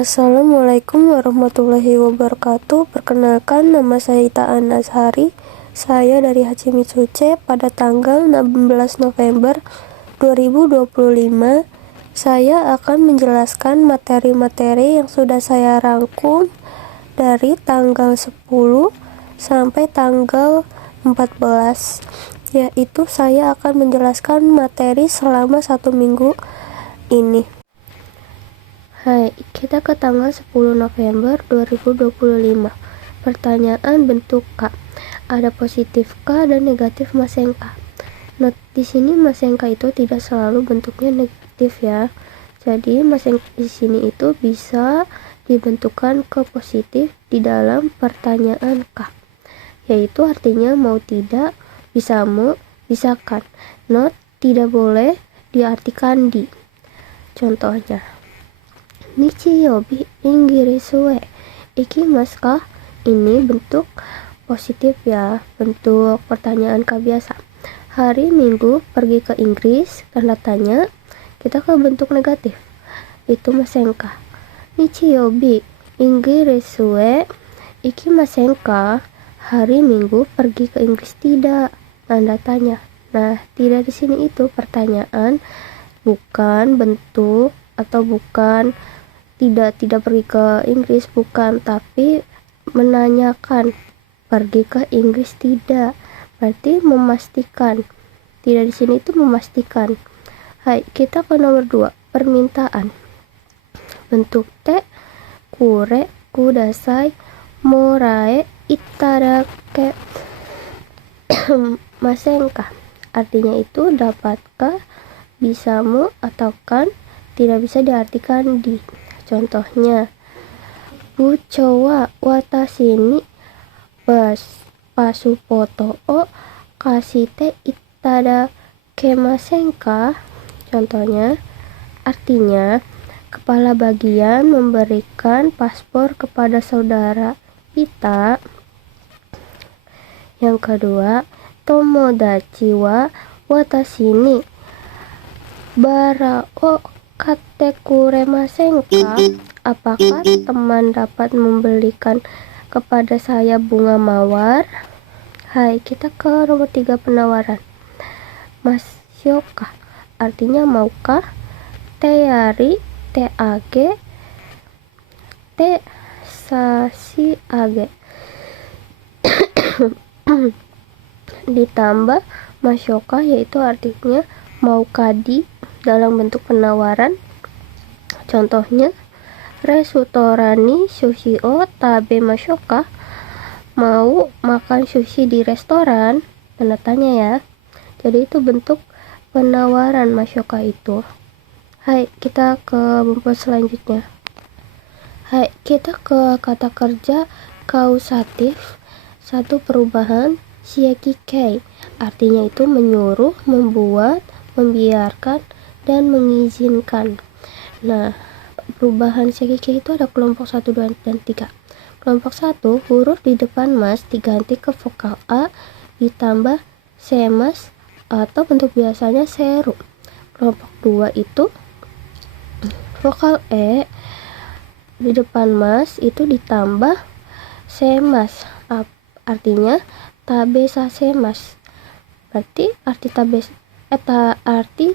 Assalamualaikum warahmatullahi wabarakatuh. Perkenalkan, nama saya Itaan Azhari. Saya dari Hachimitsu C pada tanggal 16 November 2025. Saya akan menjelaskan materi-materi yang sudah saya rangkum dari tanggal 10 sampai tanggal 14, yaitu saya akan menjelaskan materi selama 1 minggu ini. Hai, kita ke tanggal 10 November 2025. Pertanyaan bentuk K. Ada positif K dan negatif maseng K. Nah, di sini maseng K itu tidak selalu bentuknya negatif ya. Jadi maseng di sini itu bisa dibentukkan ke positif di dalam pertanyaan K. Yaitu artinya mau tidak, bisa mu, bisa kan. Not tidak boleh diartikan di. Contohnya, Nichiyobi ingirisu e ikimasu ka? Ini bentuk positif ya, bentuk pertanyaan K biasa. Hari Minggu pergi ke Inggris, tanda tanya. Kita ke bentuk negatif, itu maseng ka. Nichiyobi ingirisu e ikimasen ka? Hari Minggu pergi ke Inggris tidak, tanda tanya. Nah, tidak di sini itu pertanyaan, bukan bentuk atau bukan tidak pergi ke Inggris, bukan, tapi menanyakan pergi ke Inggris tidak, berarti memastikan. Tidak di sini itu memastikan. Hai, kita ke nomor 2, permintaan. Bentuk T, kure kudasai morae itadake masen ka? Artinya itu dapatkah, bisamu, atau kan, tidak bisa diartikan di. Contohnya, buchou wa watashi ni pasupoto o kashite itadakemasen ka? Contohnya, artinya kepala bagian memberikan paspor kepada saudara kita. Yang kedua, tomodachi wa watashi ni bara o katte kuremasen ka? Apakah teman dapat membelikan kepada saya bunga mawar? Hai, kita ke nomor 3, penawaran. Masyoka, artinya maukah? Teyari, TAG, T sasi age. Ditambah masyoka, yaitu artinya maukah di, dalam bentuk penawaran. Contohnya, restoran sushi o tabe masyoka? Mau makan sushi di restoran? Tanda tanya ya. Jadi itu bentuk penawaran masyoka itu. Hai, kita ke buku selanjutnya. Hai, kita ke kata kerja kausatif. 1, perubahan shieki kei. Artinya itu menyuruh, membuat, membiarkan, dan mengizinkan. Nah, perubahan shieki itu ada kelompok 1, 2, dan 3. Kelompok 1, huruf di depan mas diganti ke vokal A ditambah semas atau bentuk biasanya seru. Kelompok 2 itu vokal E di depan mas itu ditambah semas, artinya tabesa semas. Berarti arti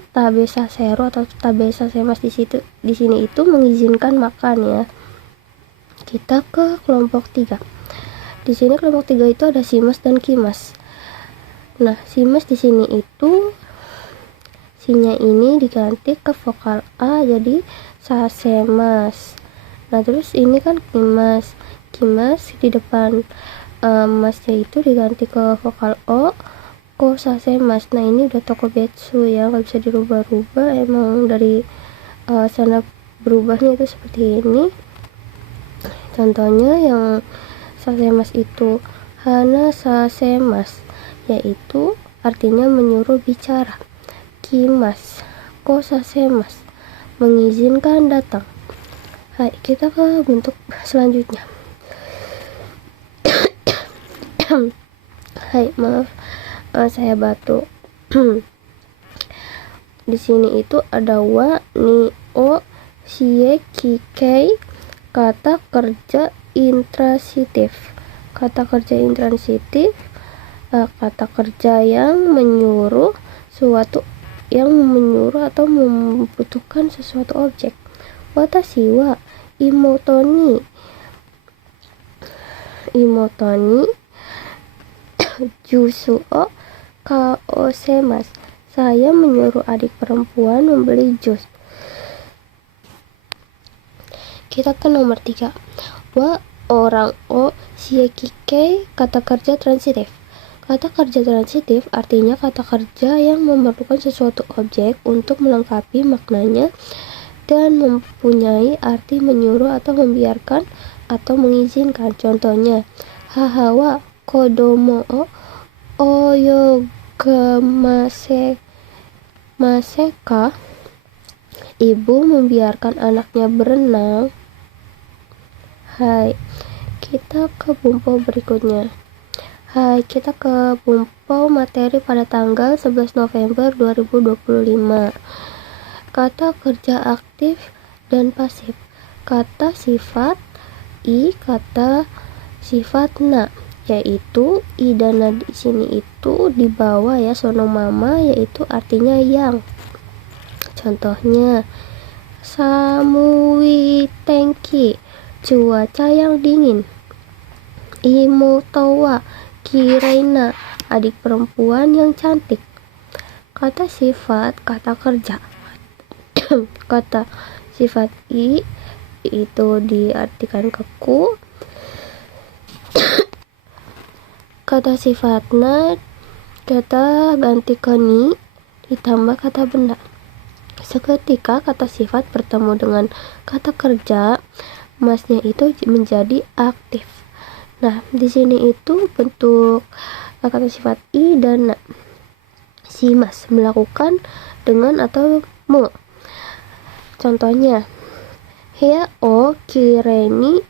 tabesa seru atau tabesa semas di sini itu mengizinkan makan ya. Kita ke kelompok 3. Di sini kelompok 3 itu ada simas dan kimas. Nah, simas di sini itu sinya ini diganti ke vokal A jadi sasemas. Nah, terus ini kan kimas di depan masnya itu diganti ke vokal O, kosasemas. Nah, ini udah tokobetsu ya, nggak bisa dirubah-rubah, emang dari sana berubahnya itu seperti ini. Contohnya yang sasemas itu hana sasemas, yaitu artinya menyuruh bicara. Kimas, kosasemas, mengizinkan datang. Hai, kita ke bentuk selanjutnya. Hai, maaf, saya batuk. Di sini itu ada wa, ni, o, shie, kikei, Kata kerja intransitif. Kata kerja intransitif, kata kerja yang menyuruh atau membutuhkan sesuatu objek. Watashi wa imotoni jusu o kaosemasu. Saya menyuruh adik perempuan membeli jus. Kita ke nomor 3. Wa orang o shiekike, kata kerja transitif. Kata kerja transitif artinya kata kerja yang memerlukan sesuatu objek untuk melengkapi maknanya dan mempunyai arti menyuruh atau membiarkan atau mengizinkan. Contohnya, haha wa kodomo o oyogamase maseka, ibu membiarkan anaknya berenang. Hai, kita ke bumpo berikutnya. Kita ke bumpo materi pada tanggal 11 November 2025. Kata kerja aktif dan pasif. Kata sifat i, kata sifat na, yaitu i dan na di sini itu di bawah ya, sonomama, yaitu artinya yang. Contohnya, samui tenki, cuaca yang dingin. Imoto wa kireina, adik perempuan yang cantik. Kata sifat, kata kerja. Kata sifat i itu diartikan keku. Kata sifatna kita ganti ke ni ditambah kata benda. Seketika kata sifat bertemu dengan kata kerja, masnya itu menjadi aktif. Nah, di sini itu bentuk kata sifat i dan na. Si mas melakukan dengan atau me. Contohnya, hea o kireni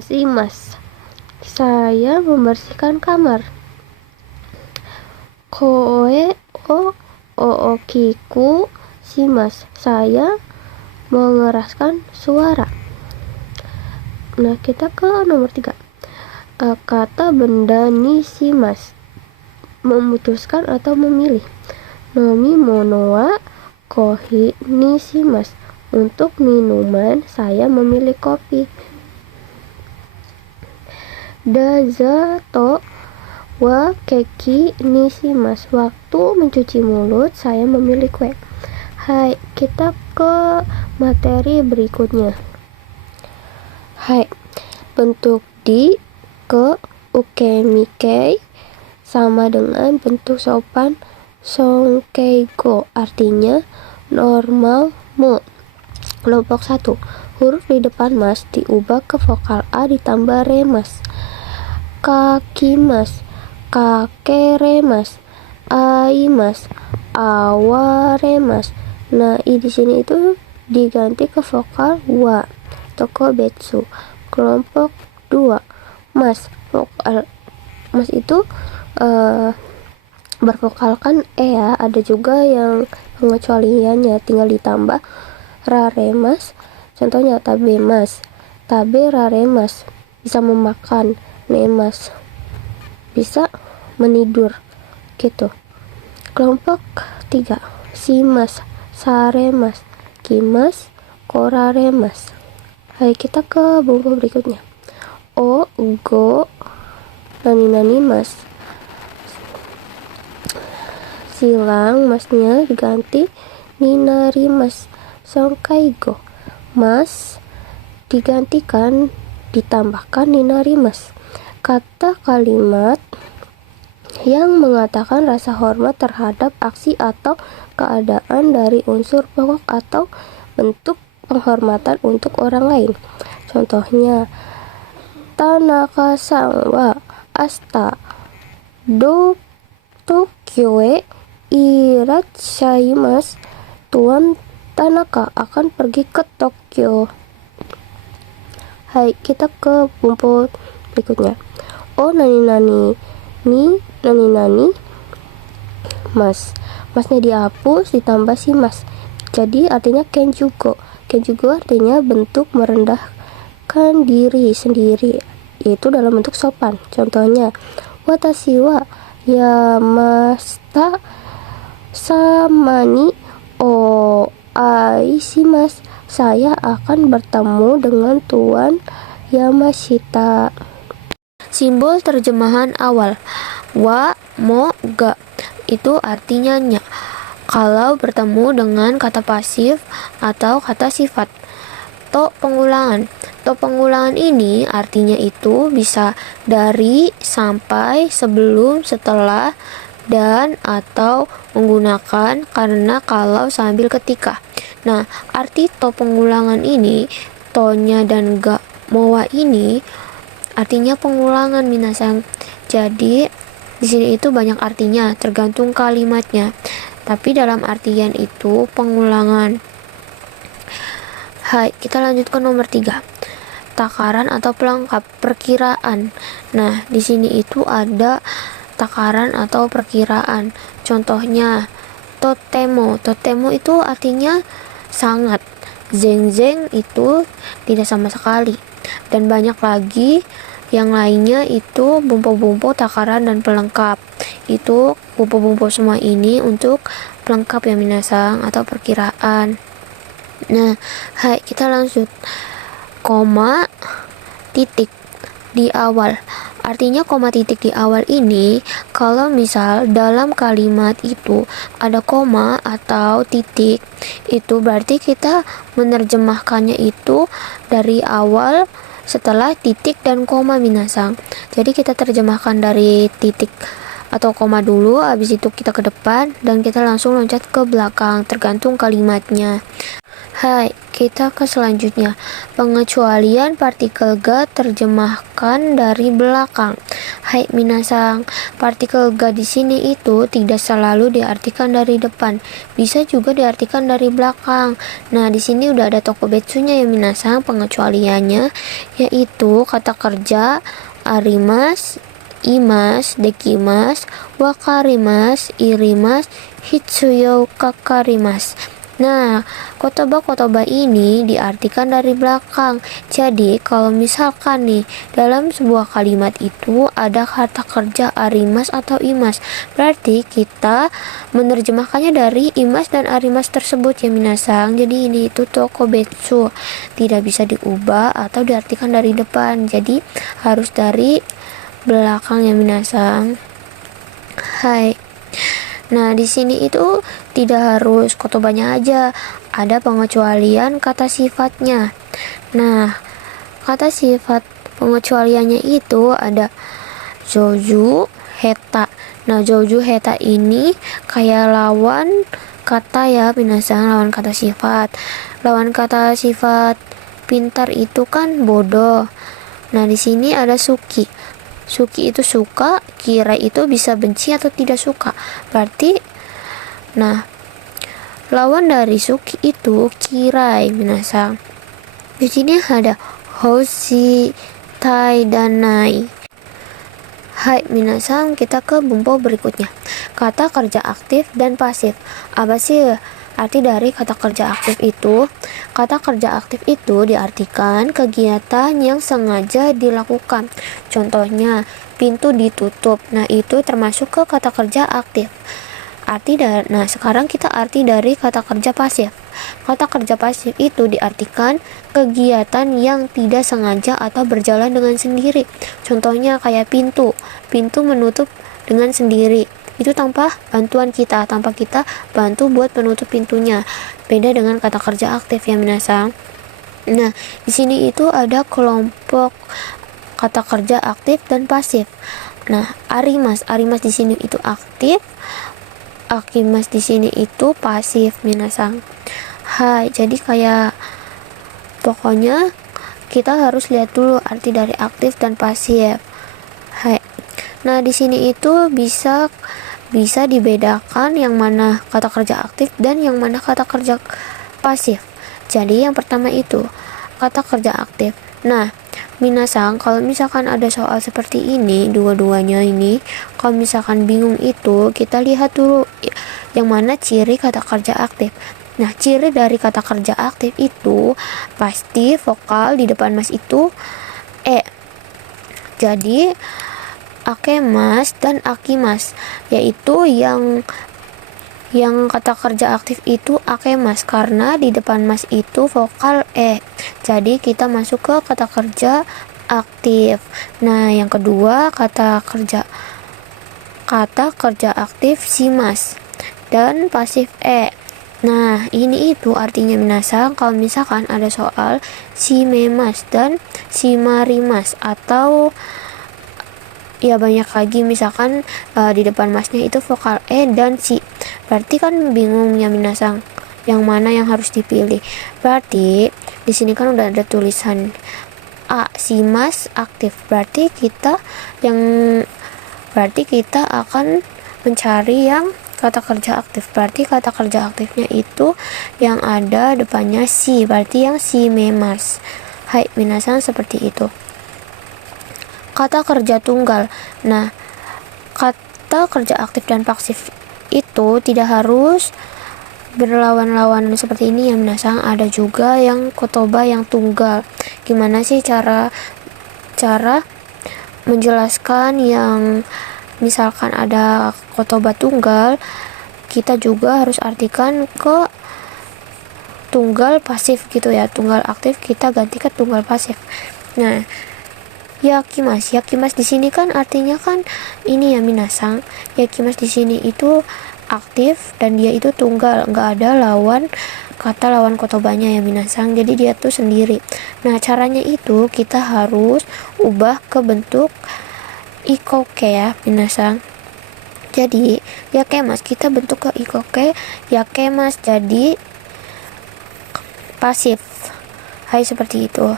si mas, saya membersihkan kamar. Koe o ookiku si mas, saya mengeraskan suara. Nah, kita ke nomor 3. Kata benda ni si mas, memutuskan atau memilih. Nomi mono wa kohi ni si mas, untuk minuman saya memilih kopi. Dazato wa keki ni si mas, waktu mencuci mulut saya memilih kue. Hai, kita ke materi berikutnya. Hai, bentuk di ke ukemikei sama dengan bentuk sopan sonkeigo, artinya normal mo. Kelompok 1, huruf di depan mas diubah ke vokal a ditambah remas. Kakimas, kakeremas, aimas, awaremas. Nah, i di sini itu diganti ke vokal wa. Tokobetsu. Kelompok 2, mas. Vokal mas itu bervokalkan e ya. Ada juga yang pengecualiannya, tinggal ditambah raremas. Contohnya tabemas, tabe raremas, bisa memakan. Nemas, bisa menidur gitu. Kelompok 3, simas, saremas, kimas, koraremas. Hai, kita ke bumbu berikutnya. O, go, nani mas. Silang masnya diganti ninarimas. Sonkaigo, mas digantikan ditambahkan ninarimas. Kata kalimat yang mengatakan rasa hormat terhadap aksi atau keadaan dari unsur pokok atau bentuk penghormatan untuk orang lain. Contohnya, Tanaka-san wa asta do Tokyo e irashaimasu. Tuan Tanaka akan pergi ke Tokyo. Hai, kita ke bumbu berikutnya. O nani ni nani mas. Masnya dihapus ditambah si mas, jadi artinya kenjugo. Kejugo artinya bentuk merendahkan diri sendiri, yaitu dalam bentuk sopan. Contohnya, watashi wa yamashita samani o aishimasu. Saya akan bertemu dengan Tuan Yamashita. Simbol terjemahan awal. Wa, mo, ga. Itu artinya nya. Kalau bertemu dengan kata pasif atau kata sifat. To pengulangan. To pengulangan ini artinya itu bisa dari, sampai, sebelum, setelah, dan, atau menggunakan, karena, kalau, sambil, ketika. Nah, arti to pengulangan ini, to-nya dan ga mowa ini artinya pengulangan minasang. Jadi di sini itu banyak artinya, tergantung kalimatnya. Tapi dalam artian itu pengulangan. Hai, kita lanjut ke nomor 3. Takaran atau pelengkap, perkiraan. Nah, di sini itu ada takaran atau perkiraan. Contohnya, totemo. Totemo itu artinya sangat. Zeng-zeng itu tidak sama sekali. Dan banyak lagi yang lainnya itu bumpo-bumpo takaran dan pelengkap. Itu bumpo-bumpo semua ini untuk pelengkap ya minasang atau perkiraan. Nah, hai, kita lanjut. Koma, titik di awal. Artinya koma titik di awal ini, kalau misal dalam kalimat itu ada koma atau titik, itu berarti kita menerjemahkannya itu dari awal setelah titik dan koma minasang. Jadi kita terjemahkan dari titik atau koma dulu, habis itu kita ke depan dan kita langsung loncat ke belakang, tergantung kalimatnya. Hai, kita ke selanjutnya. Pengecualian partikel ga terjemahkan dari belakang. Hai minasang, partikel ga di sini itu tidak selalu diartikan dari depan, bisa juga diartikan dari belakang. Nah, di sini udah ada tokobetsunya ya minasang, pengecualiannya yaitu kata kerja arimas, imas, dekimas, wakarimas, irimas, hitsuyo kakarimas. Nah, kotoba-kotoba ini diartikan dari belakang. Jadi, kalau misalkan nih, dalam sebuah kalimat itu ada kata kerja arimas atau imas, berarti kita menerjemahkannya dari imas dan arimas tersebut ya minasang. Jadi, ini itu tokobetsu. Tidak bisa diubah atau diartikan dari depan. Jadi, harus dari belakang ya minasang. Hai. Nah, di sini itu tidak harus kotobanya aja, ada pengecualian kata sifatnya. Nah, kata sifat pengecualiannya itu ada joju, heta. Nah, joju, heta ini kayak lawan kata ya, binasang, lawan kata sifat. Lawan kata sifat pintar itu kan bodoh. Nah, di sini ada suki. Suki itu suka, kira itu bisa benci atau tidak suka. Berarti, nah, lawan dari suki itu kirai minasang. Di sini ada hoshi, tai, dan nai. Hai minasang, kita ke bumpo berikutnya. Kata kerja aktif dan pasif. Apa sih arti dari kata kerja aktif itu? Kata kerja aktif itu diartikan kegiatan yang sengaja dilakukan. Contohnya, pintu ditutup. Nah, itu termasuk ke kata kerja aktif. Nah, sekarang kita arti dari kata kerja pasif. Kata kerja pasif itu diartikan kegiatan yang tidak sengaja atau berjalan dengan sendiri. Contohnya kayak pintu. Pintu menutup dengan sendiri. Itu tanpa bantuan kita, tanpa kita bantu buat penutup pintunya. Beda dengan kata kerja aktif ya minasang. Nah, di sini itu ada kelompok kata kerja aktif dan pasif. Nah, arimas di sini itu aktif, akimas di sini itu pasif minasang. Hai, jadi kayak pokoknya kita harus lihat dulu arti dari aktif dan pasif. Hai. Nah, di sini itu bisa dibedakan yang mana kata kerja aktif dan yang mana kata kerja pasif. Jadi yang pertama itu kata kerja aktif. Nah, minasang, kalau misalkan ada soal seperti ini, dua-duanya ini, kalau misalkan bingung itu, kita lihat dulu yang mana ciri kata kerja aktif. Nah, ciri dari kata kerja aktif itu pasti vokal di depan mas itu e. Jadi akemas dan akimas, yaitu yang kata kerja aktif itu akemas karena di depan mas itu vokal e. Jadi kita masuk ke kata kerja aktif. Nah, yang kedua kata kerja aktif simas dan pasif e. Nah, ini itu artinya minasang kalau misalkan ada soal si memas dan si marimas, atau ya banyak lagi misalkan di depan masnya itu vokal e dan si. Berarti kan bingung ya minasang, yang mana yang harus dipilih. Berarti di sini kan udah ada tulisan a si mas aktif. Berarti kita akan mencari yang kata kerja aktif. Berarti kata kerja aktifnya itu yang ada depannya si, berarti yang si memas. Hai minasang, seperti itu. Kata kerja tunggal. Nah, kata kerja aktif dan pasif itu tidak harus berlawan-lawanan seperti ini ya minasang. Ada juga yang kotoba yang tunggal. Gimana sih cara menjelaskan yang misalkan ada kotoba tunggal, kita juga harus artikan ke tunggal pasif gitu ya. Tunggal aktif kita ganti ke tunggal pasif. Nah, yakimas di sini kan artinya kan ini ya minasang. Yakimas di sini itu aktif dan dia itu tunggal, nggak ada lawan kotobanya ya minasang. Jadi dia tuh sendiri. Nah, caranya itu kita harus ubah ke bentuk ikoke ya minasang. Jadi yakemas kita bentuk ke ikoke, yakemas jadi pasif. Hai, seperti itu.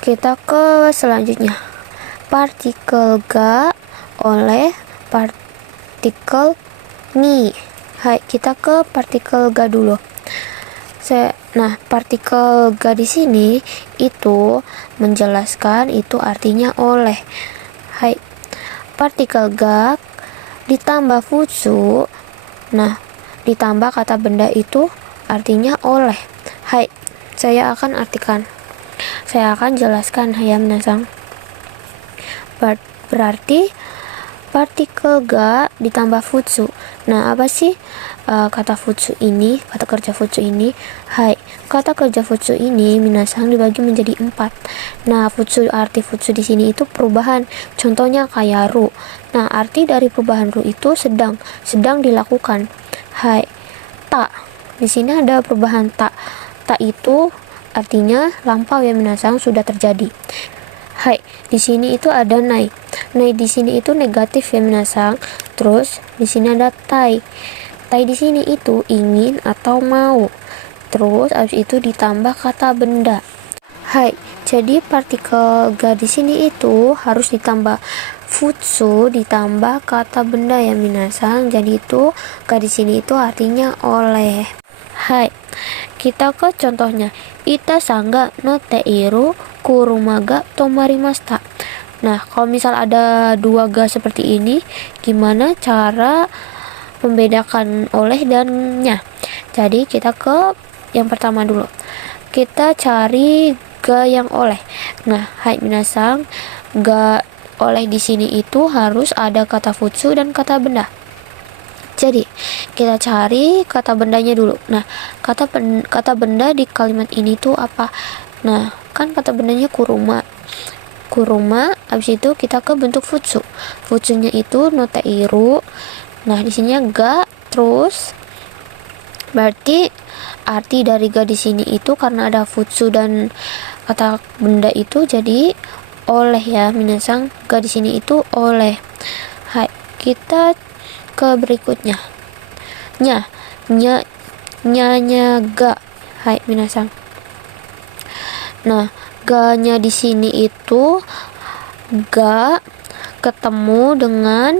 Kita ke selanjutnya, partikel ga oleh partikel ni. Hai, kita ke partikel ga dulu. Nah, partikel ga di sini itu menjelaskan itu artinya oleh. Hai, partikel ga ditambah futsu. Nah, ditambah kata benda itu artinya oleh. Hai, saya akan jelaskan ya minasang. Berarti partikel ga ditambah futsu. Nah, apa sih kata kerja futsu ini? Hai, kata kerja futsu ini minasang dibagi menjadi 4. Nah, arti futsu di sini itu perubahan. Contohnya kayak ru. Nah, arti dari perubahan ru itu sedang dilakukan. Hai, ta. Di sini ada perubahan ta. Ta itu artinya lampau ya minasang, sudah terjadi. Hai, di sini itu ada nai. Nai di sini itu negatif ya minasang. Terus di sini ada tai. Tai di sini itu ingin atau mau. Terus abis itu ditambah kata benda. Hai, jadi partikel ga di sini itu harus ditambah futsu ditambah kata benda ya minasang. Jadi itu ga di sini itu artinya oleh. Hai, kita ke contohnya. Ita sangga no teiru kurumaga tomarimashita. Nah, kalau misal ada dua ga seperti ini, gimana cara membedakan oleh dan nya? Jadi kita ke yang pertama dulu. Kita cari ga yang oleh. Nah, hai minasang, ga oleh di sini itu harus ada kata futsu dan kata benda. Jadi kita cari kata bendanya dulu. Nah, kata benda di kalimat ini tuh apa? Nah, kan kata bendanya kuruma. Habis itu kita ke bentuk futsu. Futsunya itu no teiru. Nah, di sini ga, terus berarti arti dari ga di sini itu karena ada futsu dan kata benda itu jadi oleh ya minasang. Ga di sini itu oleh. Hai, kita ke berikutnya. Nya ga. Hai minasang. Nah, ga-nya di sini itu ga ketemu dengan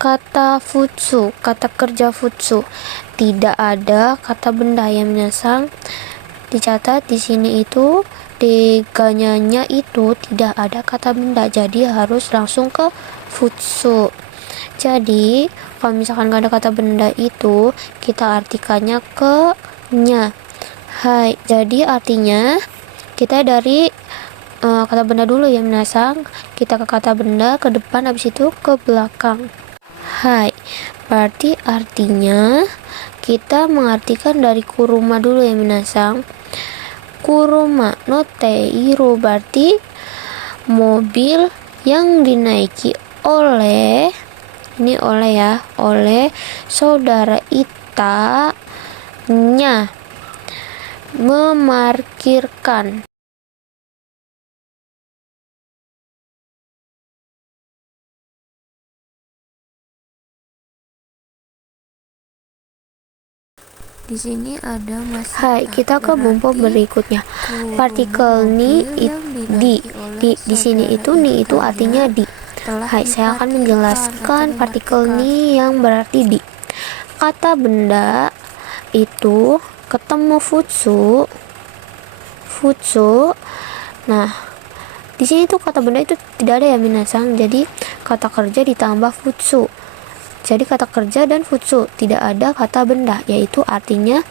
kata futsu, kata kerja futsu. Tidak ada kata benda ya minasang. Dicatat di sini itu di ga-nya itu tidak ada kata benda. Jadi harus langsung ke futsu. Jadi Kalau misalkan gak ada kata benda itu, kita artikannya ke nya. Hai, jadi artinya kita dari kata benda dulu ya minasang. Kita ke kata benda, ke depan, habis itu ke belakang. Hai, berarti artinya kita mengartikan dari kuruma dulu ya minasang. Kuruma no teiro berarti mobil yang dinaiki oleh, ini oleh ya, oleh saudara Ita nya memarkirkan. Di sini ada masih. Hai, kita ke bumpo berikutnya. Partikel ni di sini itu ni itu artinya di. Hai, saya akan menjelaskan partikel ni yang berarti di. Kata benda itu ketemu futsu. Nah, di sini tuh kata benda itu tidak ada ya minasang. Jadi kata kerja ditambah futsu. Jadi kata kerja dan futsu, tidak ada kata benda, yaitu artinya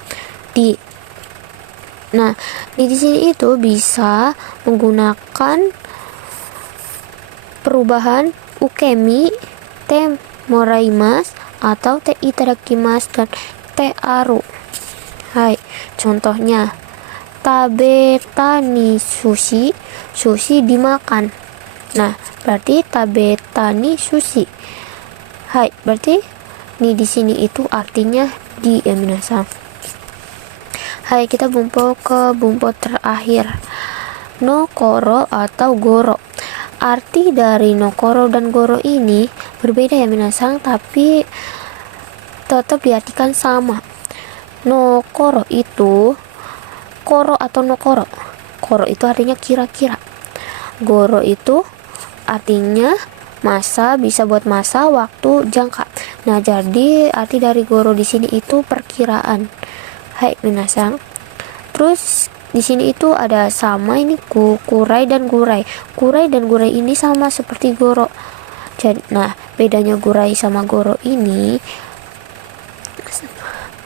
di. Nah, di sini itu bisa menggunakan perubahan ukemi, te moraimasu atau te itadakimasu dan te aru. Hai, contohnya tabeta ni sushi, sushi dimakan. Nah, berarti tabeta ni sushi. Hai, berarti nih di sini itu artinya di ya minasang. Hai, kita bumpo ke bumpo terakhir. Nokoro atau goro. Arti dari nokoro dan goro ini berbeda ya minasang, tapi tetap diartikan sama. Nokoro itu koro atau nokoro. Koro itu artinya kira-kira. Goro itu artinya masa, bisa buat masa, waktu, jangka. Nah, jadi arti dari goro di sini itu perkiraan. Hai minasang. Terus di sini itu ada sama ini kurai dan gurai. Kurai dan gurai ini sama seperti goro. Jadi, nah, bedanya gurai sama goro ini,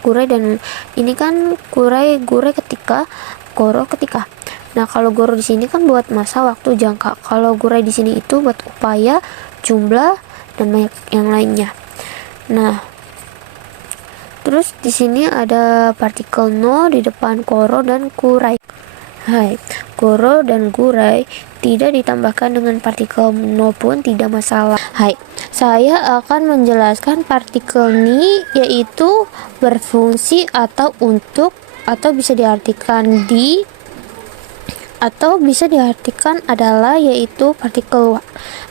gurai dan ini kan gurai ketika, goro ketika. Nah, kalau goro di sini kan buat masa, waktu, jangka. Kalau gurai di sini itu buat upaya, jumlah, dan banyak yang lainnya. Nah, terus di sini ada partikel no di depan koro dan kurai. Hai, goro dan gurai tidak ditambahkan dengan partikel no pun tidak masalah. Hai, saya akan menjelaskan partikel ni, yaitu berfungsi atau untuk, atau bisa diartikan di, atau bisa diartikan adalah, yaitu partikel wa.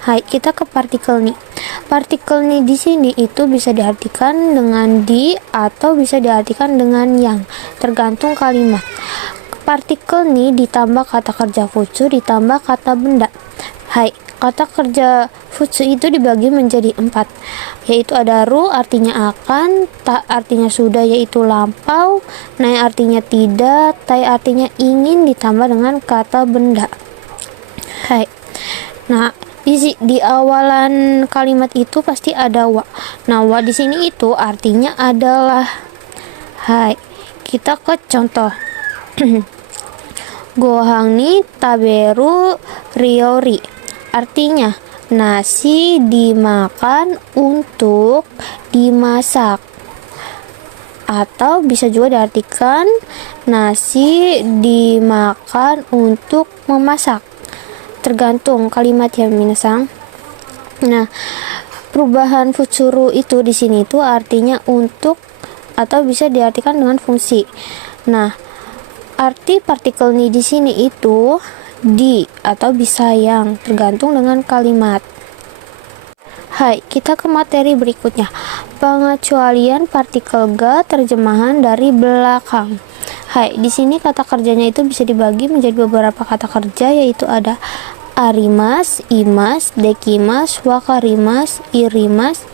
Hai, kita ke partikel ni. Partikel ni di sini itu bisa diartikan dengan di atau bisa diartikan dengan yang, tergantung kalimat. Partikel ni ditambah kata kerja futsu ditambah kata benda. Hai, kata kerja futsu itu dibagi menjadi 4, yaitu ada ru artinya akan, ta artinya sudah yaitu lampau, nai artinya tidak, tai artinya ingin ditambah dengan kata benda. Hai, nah di awalan kalimat itu pasti ada wa. Nah, wa di sini itu artinya adalah. Hai, kita ke contoh. Gohang ni taberu ryori. Artinya nasi dimakan untuk dimasak. Atau bisa juga diartikan nasi dimakan untuk memasak. Tergantung kalimat ya minasang. Nah, perubahan futsuru itu di sini itu artinya untuk atau bisa diartikan dengan fungsi. Nah, arti partikel ni di sini itu di atau bisa yang, tergantung dengan kalimat. Hai, kita ke materi berikutnya. Pengecualian partikel ga, terjemahan dari belakang. Hai, di sini kata kerjanya itu bisa dibagi menjadi beberapa kata kerja, yaitu ada arimas, imas, dekimas, wakarimas, irimas,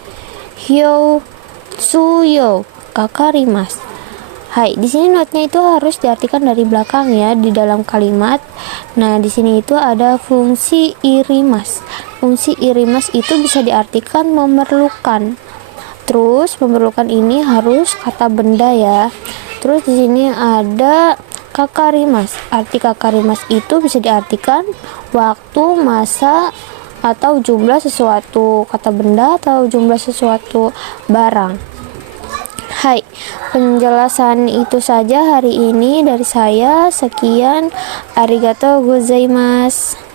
hyou, tsuyo, kakarimas. Hai, di sini notnya itu harus diartikan dari belakang ya di dalam kalimat. Nah, di sini itu ada fungsi irimas. Fungsi irimas itu bisa diartikan memerlukan Terus memerlukan ini harus kata benda ya. Terus di sini ada kakarimas. Arti kakarimas itu bisa diartikan waktu, masa, atau jumlah sesuatu kata benda atau jumlah sesuatu barang. Hai, penjelasan itu saja hari ini dari saya. Sekian, arigatou gozaimasu.